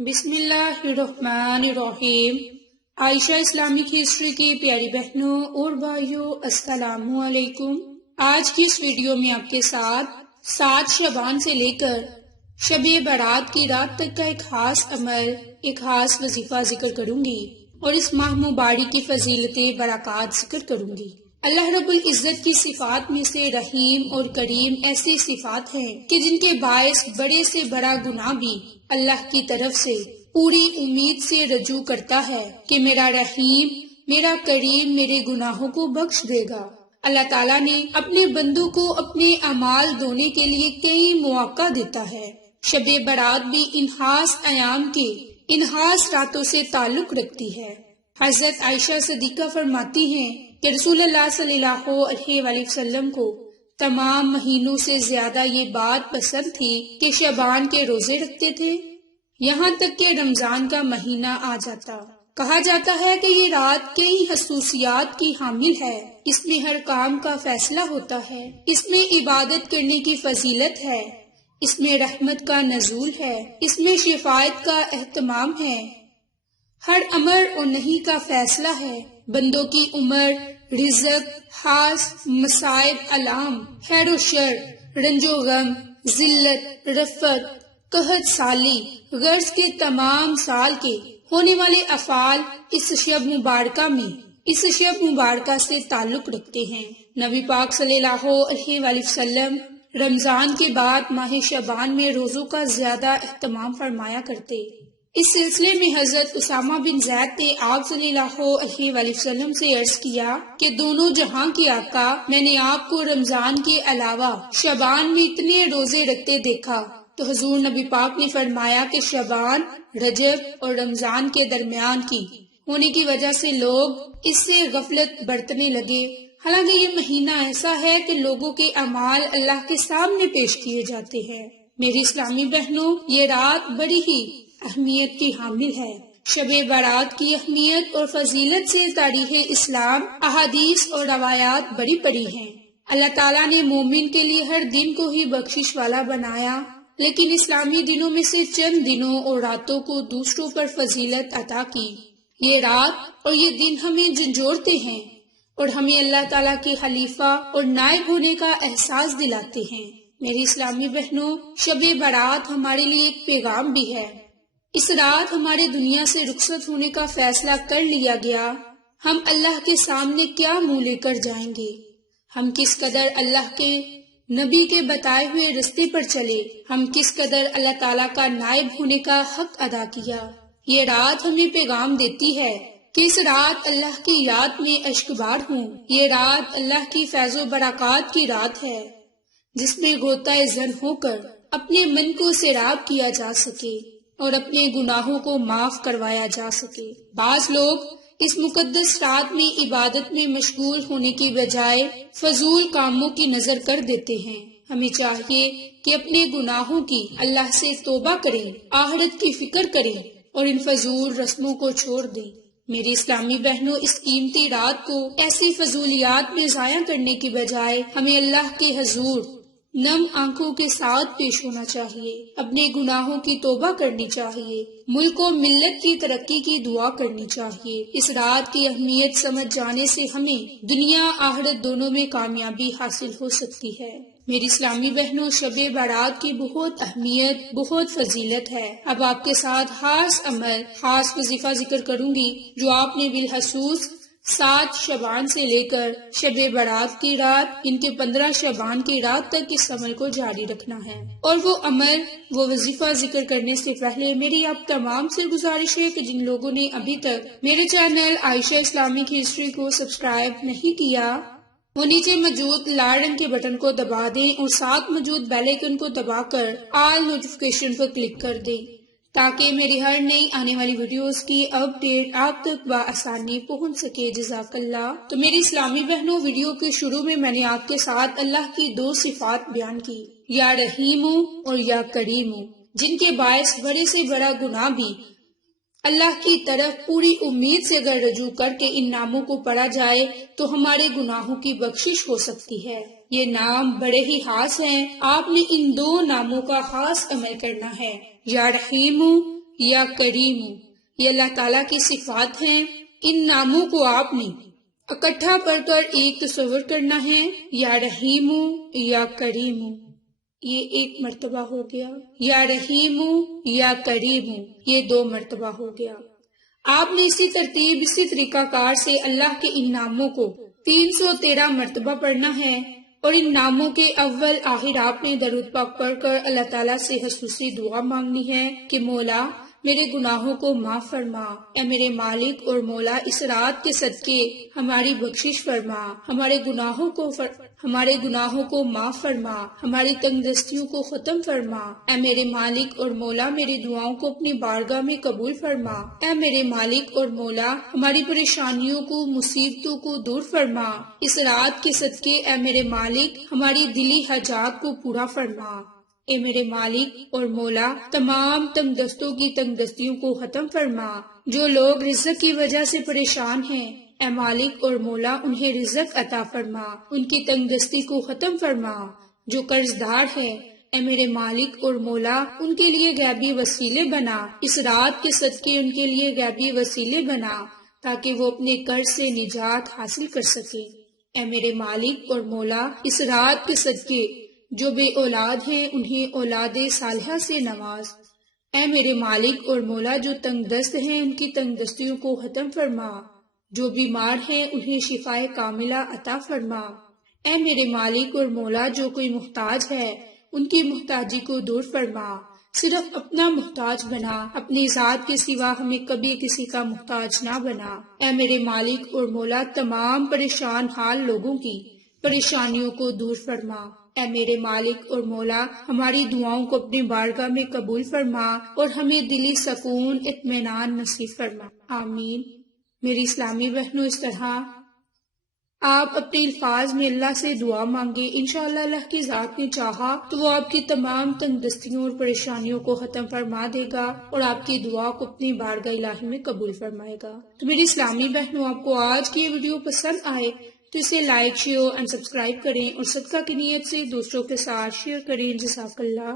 بسم اللہ الرحمن الرحیم۔ عائشہ اسلامک ہسٹری کی پیاری بہنوں اور بھائیوں، السلام علیکم۔ آج کی اس ویڈیو میں آپ کے ساتھ 7 شعبان سے لے کر شب برات کی رات تک کا ایک خاص عمل، ایک خاص وظیفہ ذکر کروں گی اور اس ماہ مبارک کی فضیلتیں برکات ذکر کروں گی۔ اللہ رب العزت کی صفات میں سے رحیم اور کریم ایسی صفات ہیں کہ جن کے باعث بڑے سے بڑا گناہ بھی اللہ کی طرف سے پوری امید سے رجوع کرتا ہے کہ میرا رحیم، میرا کریم میرے گناہوں کو بخش دے گا۔ اللہ تعالیٰ نے اپنے بندوں کو اپنے اعمال دھونے کے لیے کئی مواقع دیتا ہے۔ شب برات بھی ان خاص ایام کے ان خاص راتوں سے تعلق رکھتی ہے۔ حضرت عائشہ صدیقہ فرماتی ہیں کہ رسول اللہ صلی اللہ علیہ وآلہ وسلم کو تمام مہینوں سے زیادہ یہ بات پسند تھی کہ شعبان کے روزے رکھتے تھے، یہاں تک کہ رمضان کا مہینہ آ جاتا۔ کہا جاتا ہے کہ یہ رات کئی خصوصیات کی حامل ہے، اس میں ہر کام کا فیصلہ ہوتا ہے، اس میں عبادت کرنے کی فضیلت ہے، اس میں رحمت کا نزول ہے، اس میں شفاعت کا اہتمام ہے، ہر امر اور نہیں کا فیصلہ ہے، بندوں کی عمر، رزق، خاص مصائب علام، خیر و شر، رنج و غم، ذلت، رفت، قحط سالی، غرض کے تمام سال کے ہونے والے افعال اس شب مبارکہ سے تعلق رکھتے ہیں۔ نبی پاک صلی اللہ علیہ وآلہ وسلم رمضان کے بعد ماہ شعبان میں روزوں کا زیادہ اہتمام فرمایا کرتے۔ اس سلسلے میں حضرت اسامہ بن زید نے آپ صلی اللہ علیہ وآلہ وسلم سے عرض کیا کہ دونوں جہاں کی آقا، میں نے آپ کو رمضان کے علاوہ شعبان میں اتنے روزے رکھتے دیکھا، تو حضور نبی پاک نے فرمایا کہ شعبان، رجب اور رمضان کے درمیان کی ہونے کی وجہ سے لوگ اس سے غفلت برتنے لگے، حالانکہ یہ مہینہ ایسا ہے کہ لوگوں کے اعمال اللہ کے سامنے پیش کیے جاتے ہیں۔ میری اسلامی بہنوں، یہ رات بڑی ہی اہمیت کی حامل ہے۔ شب برات کی اہمیت اور فضیلت سے تاریخ اسلام، احادیث اور روایات بڑی پڑی ہیں۔ اللہ تعالیٰ نے مومن کے لیے ہر دن کو ہی بخشش والا بنایا، لیکن اسلامی دنوں میں سے چند دنوں اور راتوں کو دوسروں پر فضیلت عطا کی۔ یہ رات اور یہ دن ہمیں جھنجھوڑتے ہیں اور ہمیں اللہ تعالیٰ کے خلیفہ اور نائب ہونے کا احساس دلاتے ہیں۔ میری اسلامی بہنوں، شب برات ہمارے لیے ایک پیغام بھی ہے۔ اس رات ہمارے دنیا سے رخصت ہونے کا فیصلہ کر لیا گیا۔ ہم اللہ کے سامنے کیا منہ لے کر جائیں گے؟ ہم کس قدر اللہ کے نبی کے بتائے ہوئے رستے پر چلے، ہم کس قدر اللہ تعالیٰ کا نائب ہونے کا حق ادا کیا۔ یہ رات ہمیں پیغام دیتی ہے کہ اس رات اللہ کی یاد میں اشکبار ہوں۔ یہ رات اللہ کی فیض و برکات کی رات ہے، جس میں غوطۂ زن ہو کر اپنے من کو سیراب کیا جا سکے اور اپنے گناہوں کو معاف کروایا جا سکے۔ بعض لوگ اس مقدس رات میں عبادت میں مشغول ہونے کی بجائے فضول کاموں کی نظر کر دیتے ہیں۔ ہمیں چاہیے کہ اپنے گناہوں کی اللہ سے توبہ کریں، آخرت کی فکر کریں اور ان فضول رسموں کو چھوڑ دیں۔ میری اسلامی بہنوں، اس قیمتی رات کو ایسی فضولیات میں ضائع کرنے کی بجائے ہمیں اللہ کے حضور نم آنکھوں کے ساتھ پیش ہونا چاہیے، اپنے گناہوں کی توبہ کرنی چاہیے، ملک و ملت کی ترقی کی دعا کرنی چاہیے۔ اس رات کی اہمیت سمجھ جانے سے ہمیں دنیا آخرت دونوں میں کامیابی حاصل ہو سکتی ہے۔ میری اسلامی بہنوں، شب برات کی بہت اہمیت، بہت فضیلت ہے۔ اب آپ کے ساتھ خاص عمل، خاص وظیفہ ذکر کروں گی جو آپ نے بالخصوص 7 شعبان سے لے کر شب برات کی رات، ان کے 15 شعبان کی رات تک اس عمل کو جاری رکھنا ہے۔ اور وہ عمل، وہ وظیفہ ذکر کرنے سے پہلے میری آپ تمام سے گزارش ہے کہ جن لوگوں نے ابھی تک میرے چینل عائشہ اسلامک ہسٹری کو سبسکرائب نہیں کیا، وہ نیچے موجود لال رنگ کے بٹن کو دبا دیں اور ساتھ موجود بیل آئیکن کو دبا کر آل نوٹیفیکیشن پر کلک کر دیں، تاکہ میری ہر نئی آنے والی ویڈیوز کی اپڈیٹ آپ تک بآسانی پہنچ سکے۔ جزاک اللہ۔ تو میری اسلامی بہنوں، ویڈیو کے شروع میں میں نے آپ کے ساتھ اللہ کی 2 صفات بیان کی، یا رحیم اور یا کریم، جن کے باعث بڑے سے بڑا گناہ بھی اللہ کی طرف پوری امید سے اگر رجوع کر کے ان ناموں کو پڑھا جائے تو ہمارے گناہوں کی بخشش ہو سکتی ہے۔ یہ نام بڑے ہی خاص ہیں، آپ نے ان 2 ناموں کا خاص عمل کرنا ہے۔ یا رحیم، یا کریم، یہ اللہ تعالیٰ کی صفات ہیں۔ ان ناموں کو آپ نے اکٹھا پڑھ کر ایک تصور کرنا ہے، یا رحیم یا کریم، یہ ایک مرتبہ ہو گیا، یا رحیم یا کریم، یہ 2 مرتبہ ہو گیا۔ آپ نے اسی ترتیب، اسی طریقہ کار سے اللہ کے ان ناموں کو 313 مرتبہ پڑھنا ہے، اور ان ناموں کے اول آخر آپ نے درود پاک پڑھ کر اللہ تعالیٰ سے خصوصی دعا مانگنی ہے کہ مولا میرے گناہوں کو معاف فرما، اے میرے مالک اور مولا اس رات کے صدقے ہماری بخشش فرما، ہمارے گناہوں کو معاف فرما، ہماری تنگ دستیوں کو ختم فرما، اے میرے مالک اور مولا میری دعاؤں کو اپنی بارگاہ میں قبول فرما، اے میرے مالک اور مولا ہماری پریشانیوں کو، مصیبتوں کو دور فرما، اس رات کے صدقے اے میرے مالک ہماری دلی حاجات کو پورا فرما، اے میرے مالک اور مولا تمام تنگ دستوں کی تنگ دستیوں کو ختم فرما، جو لوگ رزق کی وجہ سے پریشان ہیں اے مالک اور مولا انہیں رزق عطا فرما، ان کی تنگ دستی کو ختم فرما، جو قرض دار ہے اے میرے مالک اور مولا ان کے لیے غیبی وسیلے بنا، اس رات کے صدقے ان کے لیے غیبی وسیلے بنا تاکہ وہ اپنے قرض سے نجات حاصل کر سکے، اے میرے مالک اور مولا اس رات کے صدقے جو بے اولاد ہیں انہیں اولاد صالحہ سے نواز، اے میرے مالک اور مولا جو تنگ دست ہیں ان کی تنگ دستیوں کو ختم فرما، جو بیمار ہیں انہیں شفائے کاملہ عطا فرما، اے میرے مالک اور مولا جو کوئی محتاج ہے ان کی محتاجی کو دور فرما، صرف اپنا محتاج بنا، اپنی ذات کے سوا ہمیں کبھی کسی کا محتاج نہ بنا، اے میرے مالک اور مولا تمام پریشان حال لوگوں کی پریشانیوں کو دور فرما، اے میرے مالک اور مولا ہماری دعاؤں کو اپنی بارگاہ میں قبول فرما اور ہمیں دلی سکون اطمینان نصیب فرما، آمین۔ میری اسلامی بہنوں اس طرح آپ اپنے الفاظ میں اللہ سے دعا مانگے، انشاءاللہ اللہ کی ذات نے چاہا تو وہ آپ کی تمام تنگ دستیوں اور پریشانیوں کو ختم فرما دے گا اور آپ کی دعا کو اپنی بارگاہ الہی میں قبول فرمائے گا۔ تو میری اسلامی بہنوں آپ کو آج کی یہ ویڈیو پسند آئے تو اسے لائک، شیئر اور سبسکرائب کریں اور صدقہ کی نیت سے دوسروں کے ساتھ شیئر کریں۔ جزاک اللہ۔